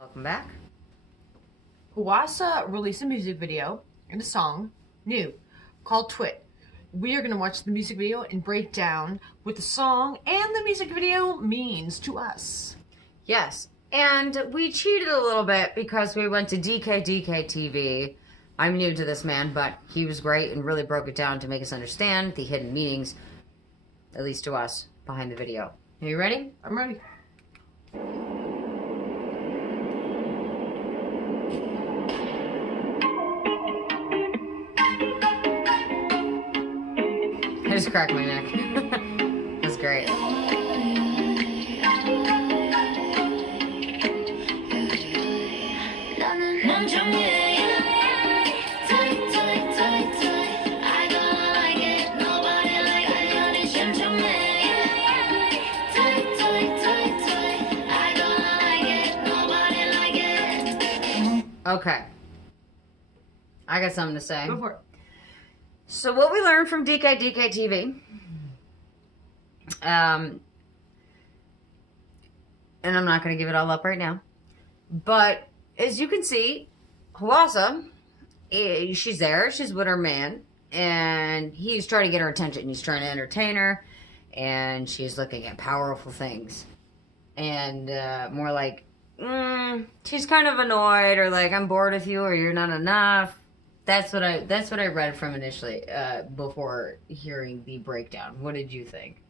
Welcome back. Hwasa released a music video and a song, new, called Twit. We are going to watch the music video and break down what the song and the music video means to us. Yes, and we cheated a little bit because we went to DK TV. I'm new to this man, but he was great and really broke it down to make us understand the hidden meanings, at least to us, behind the video. Are you ready? I'm ready. I just cracked my neck. That's great. Okay. I got something to say. Go for it. So what we learned from DK TV, and I'm not going to give it all up right now, but as you can see, Hwasa, she's there, she's with her man, and he's trying to get her attention. He's trying to entertain her, and she's looking at powerful things, and more like, she's kind of annoyed, or like, I'm bored with you, or you're not enough. That's what I read from initially, before hearing the breakdown. What did you think?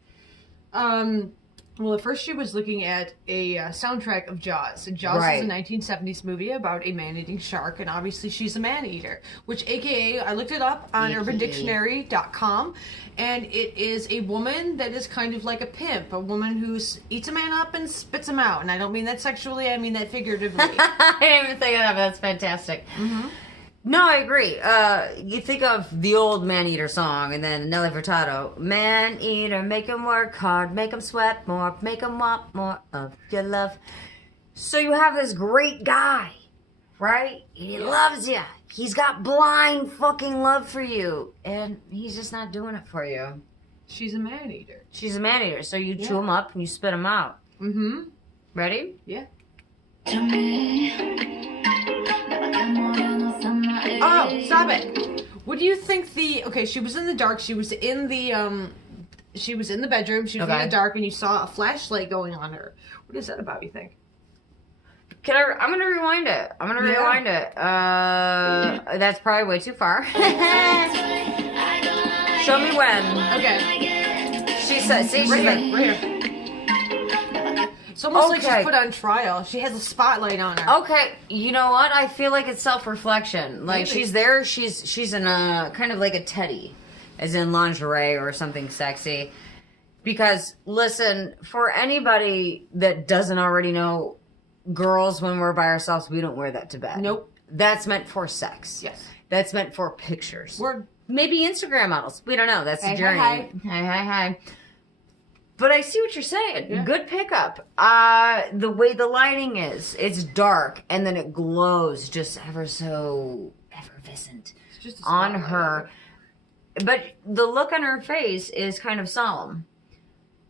Well, at first she was looking at a soundtrack of Jaws. And Jaws is a 1970s movie about a man-eating shark, and obviously she's a man-eater, which AKA, I looked it up on UrbanDictionary.com, and it is a woman that is kind of like a pimp, a woman who eats a man up and spits him out. And I don't mean that sexually, I mean that figuratively. I didn't even think of that, but that's fantastic. Mm-hmm. No, I agree. You think of the old Man-Eater song, and then Nelly Furtado. Man-Eater, make him work hard, make him sweat more, make him want more of your love. So you have this great guy, right? He loves you. He's got blind fucking love for you, and he's just not doing it for you. She's a man-eater. She's a man-eater, so you chew him up and you spit him out. Mm-hmm. Ready? Yeah. Oh, stop it. What do you think okay, she was in the dark, she was in the bedroom, she was in the dark, and you saw a flashlight going on her. What is that about, you think? I'm gonna rewind it. That's probably way too far. Show me when. Okay. She said, see, she's right like, here. It's almost like she's put on trial. She has a spotlight on her. Okay, you know what? I feel like it's self-reflection. Like, Maybe. she's there, she's in a, kind of like a teddy, as in lingerie or something sexy. Because, listen, for anybody that doesn't already know, girls, when we're by ourselves, we don't wear that to bed. Nope. That's meant for sex. Yes. That's meant for pictures. Word. Maybe Instagram models. We don't know. That's the journey. Hi. Hi. But I see what you're saying. Yeah. Good pickup. The way the lighting is, it's dark, and then it glows just ever so effervescent Just on her. But the look on her face is kind of solemn,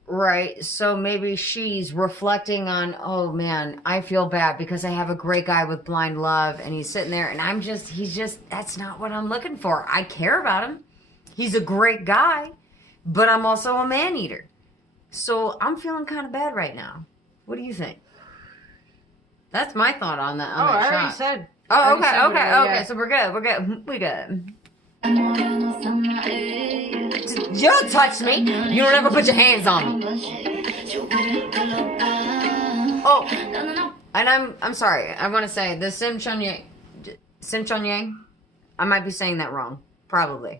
right? So maybe she's reflecting on, oh man, I feel bad because I have a great guy with blind love, and he's sitting there, and that's not what I'm looking for. I care about him. He's a great guy, but I'm also a man-eater. So I'm feeling kind of bad right now. What do you think? That's my thought on that. I already said. Oh, okay. So we're good. We good. You don't touch me. You don't ever put your hands on me. Oh, and I'm sorry. I want to say the Sim Chun Yang. I might be saying that wrong. Probably.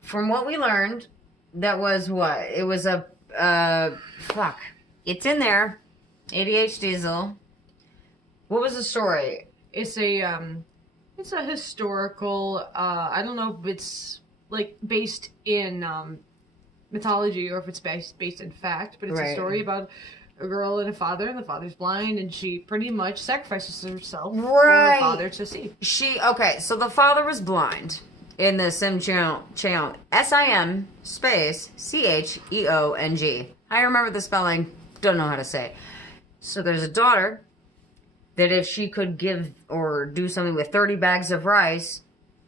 From what we learned, that was what? It was a fuck. It's in there. ADH Diesel. What was the story? It's a historical, I don't know if it's like based in mythology or if it's based in fact, but it's a story about a girl and a father, and the father's blind, and she pretty much sacrifices herself for the father to see. Okay, so the father was blind. in the Sim channel, SIM space CHEONG. I remember the spelling, don't know how to say it. So there's a daughter that if she could give or do something with 30 bags of rice,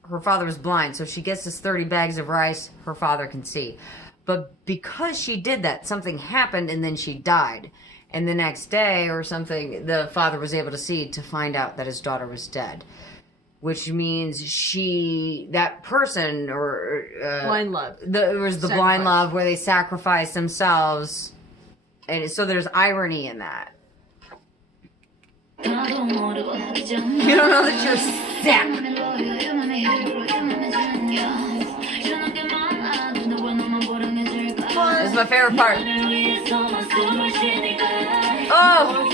her father was blind. So if she gets this 30 bags of rice, her father can see. But because she did that, something happened and then she died. And the next day or something, the father was able to see to find out that his daughter was dead. Which means that person, or... blind love. It was the blind love where they sacrificed themselves. And so there's irony in that. You don't know that you're sick. This is my favorite part. Oh!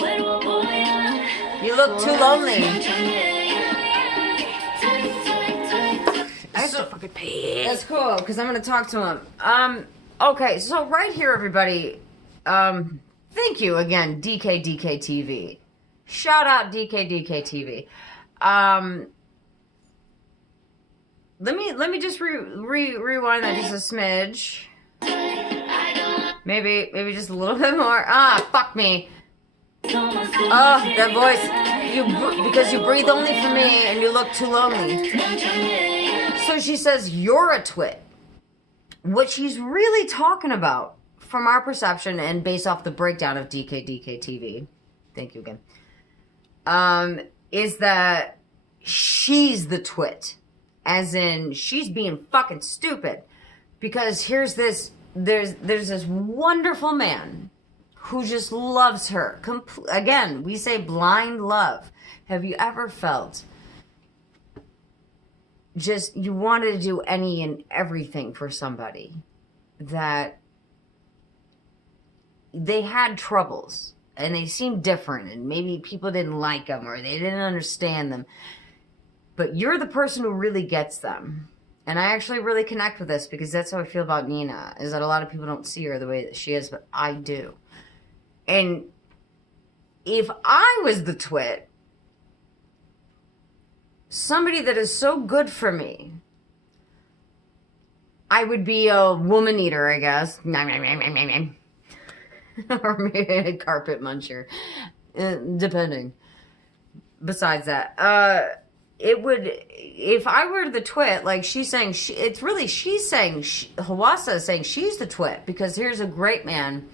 You look too lonely. I have to fucking pee. That's cool, because I'm going to talk to him. Okay, so right here, everybody, thank you again, DK TV. Shout out DK TV. Let me just rewind that just a smidge. Maybe just a little bit more. Fuck me. Oh, that voice. Because you breathe only for me and you look too lonely. So she says, you're a twit. What she's really talking about, from our perception and based off the breakdown of DK TV, thank you again, is that she's the twit. As in, she's being fucking stupid. Because there's this wonderful man who just loves her. Again, we say blind love. Have you ever felt just you wanted to do any and everything for somebody, that they had troubles and they seemed different and maybe people didn't like them or they didn't understand them, but you're the person who really gets them? And I actually really connect with this because that's how I feel about Nina, is that a lot of people don't see her the way that she is, but I do. And if I was the twit, somebody that is so good for me, I would be a woman eater, I guess. Or maybe a carpet muncher. Depending. Besides that. It would, if I were the twit, like she's saying, Hwasa is saying she's the twit because here's a great man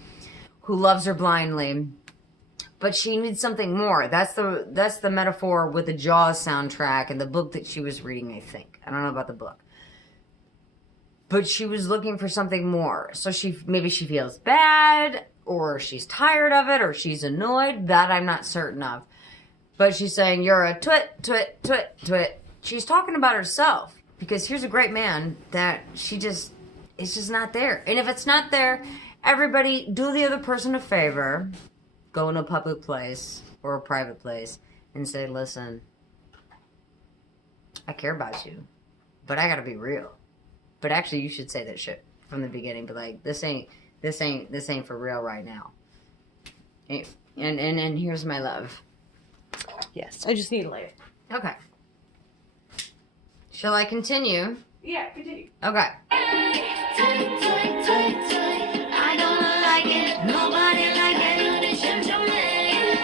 who loves her blindly, but she needs something more. That's the metaphor with the Jaws soundtrack and the book that she was reading, I think. I don't know about the book. But she was looking for something more. So maybe she feels bad, or she's tired of it, or she's annoyed. That I'm not certain of. But she's saying, you're a twit, twit, twit, twit. She's talking about herself. Because here's a great man that it's just not there. And if it's not there, everybody do the other person a favor. Go in a public place or a private place and say, listen, I care about you, but I gotta be real. But actually, you should say that shit from the beginning. But like, this ain't for real right now. And here's my love. Yes, I just need to lay it. Okay. Shall I continue? Yeah, continue. Okay.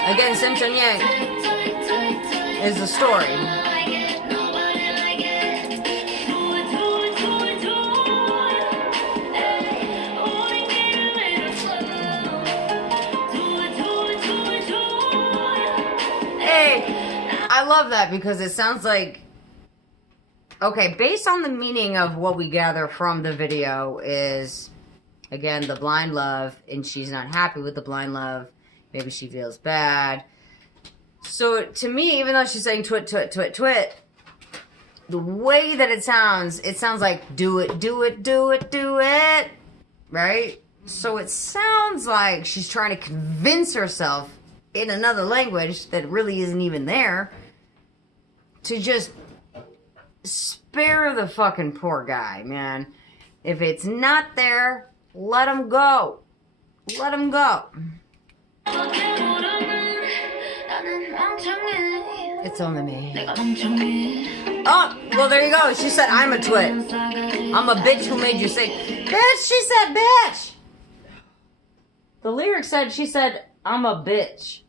Again, Sim Chun Yang is the story. I love that because it sounds like, okay, based on the meaning of what we gather from the video is, again, the blind love, and she's not happy with the blind love. Maybe she feels bad. So to me, even though she's saying twit, twit, twit, twit, the way that it sounds like do it, do it, do it, do it, right? So it sounds like she's trying to convince herself in another language that really isn't even there to just spare the fucking poor guy, man. If it's not there, let him go. Let him go. It's only me. Oh, well, there you go. She said, I'm a twit. I'm a bitch who made you sing. Bitch, she said, bitch. The lyric said, she said, I'm a bitch.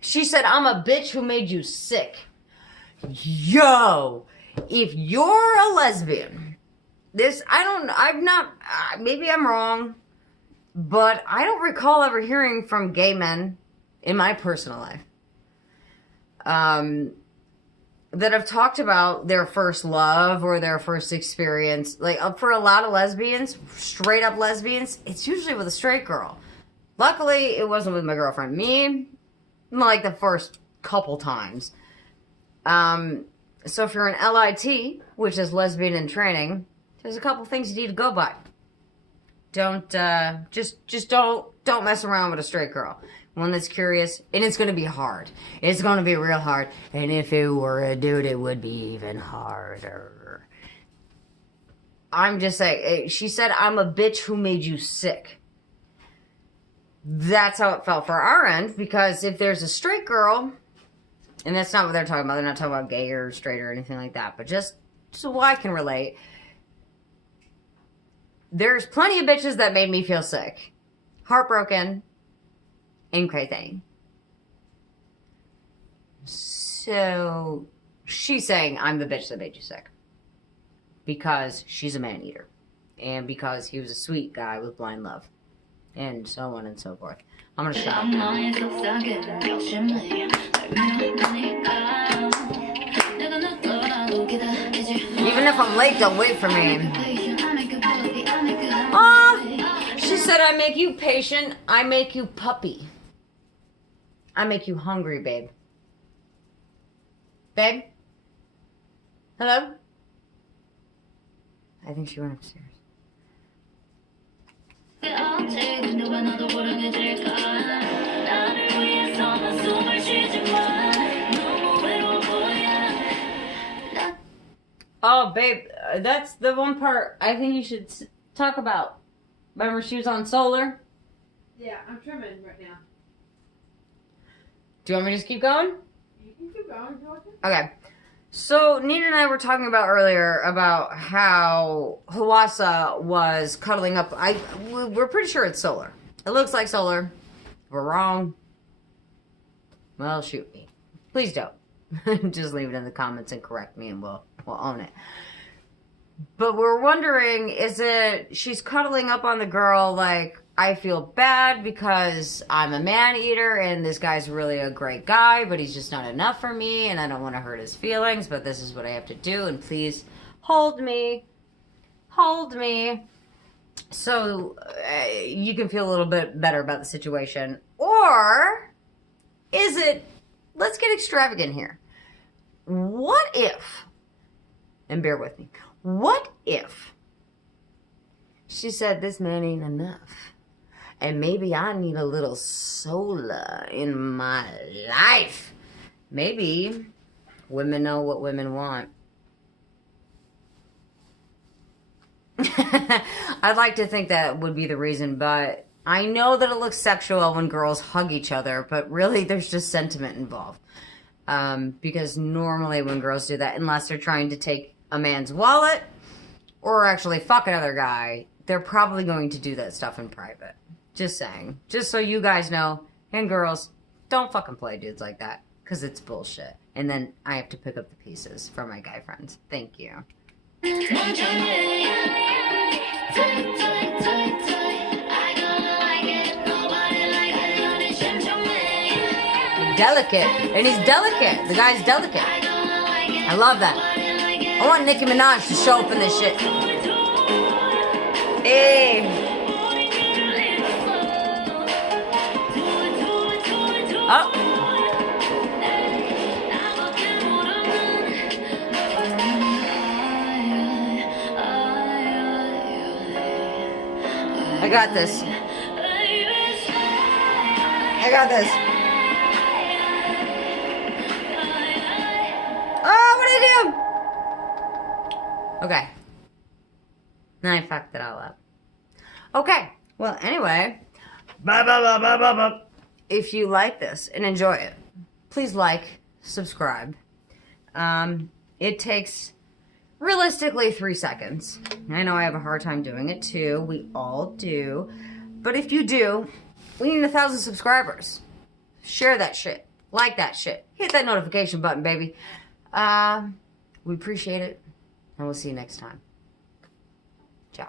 She said, I'm a bitch who made you sick. Yo, if you're a lesbian, maybe I'm wrong, but I don't recall ever hearing from gay men in my personal life that have talked about their first love or their first experience. Like, for a lot of lesbians, straight up lesbians, it's usually with a straight girl. Luckily, it wasn't with my girlfriend. Me, like the first couple times. So if you're an LIT, which is lesbian in training, there's a couple things you need to go by. Don't, just don't mess around with a straight girl. One that's curious, and it's gonna be hard. It's gonna be real hard. And if it were a dude, it would be even harder. I'm just saying, she said, I'm a bitch who made you sick. That's how it felt for our end, because if there's a straight girl, and that's not what they're talking about, they're not talking about gay or straight or anything like that, but just so I can relate, there's plenty of bitches that made me feel sick, heartbroken, and crazy. So she's saying I'm the bitch that made you sick because she's a man eater and because he was a sweet guy with blind love and so on and so forth. I'm gonna stop now. Even if I'm late, don't wait for me. She said, I make you patient, I make you puppy. I make you hungry, babe. Babe? Hello? I think she went upstairs. Oh, babe, that's the one part I think you should talk about. Remember she was on solar? Yeah, I'm trimming right now. Do you want me to just keep going? You can keep going if you want to. Okay. So, Nina and I were talking about earlier about how Hwasa was cuddling up. We're pretty sure it's solar. It looks like solar. If we're wrong, well, shoot me. Please don't. Just leave it in the comments and correct me and we'll own it. But we're wondering, she's cuddling up on the girl like, I feel bad because I'm a man eater and this guy's really a great guy, but he's just not enough for me and I don't want to hurt his feelings, but this is what I have to do and please hold me. Hold me. So you can feel a little bit better about the situation. Or is it, let's get extravagant here. What if, and bear with me, what if she said this man ain't enough? And maybe I need a little solar in my life. Maybe women know what women want. I'd like to think that would be the reason, but I know that it looks sexual when girls hug each other, but really there's just sentiment involved. Because normally when girls do that, unless they're trying to take a man's wallet or actually fuck another guy, they're probably going to do that stuff in private. Just saying. Just so you guys know, and girls, don't fucking play dudes like that, because it's bullshit. And then I have to pick up the pieces for my guy friends. Thank you. Delicate. And he's delicate. The guy's delicate. I love that. I want Nicki Minaj to show up in this shit. Hey. Oh. I got this. I got this. Oh, what did I do? Okay. Then I fucked it all up. Okay. Well, anyway. If you like this and enjoy it, please like, subscribe. It takes realistically 3 seconds. I know I have a hard time doing it too. We all do. But if you do, we need 1,000 subscribers. share that shit, like that shit, hit that notification button, baby. We appreciate it, and we'll see you next time. Ciao.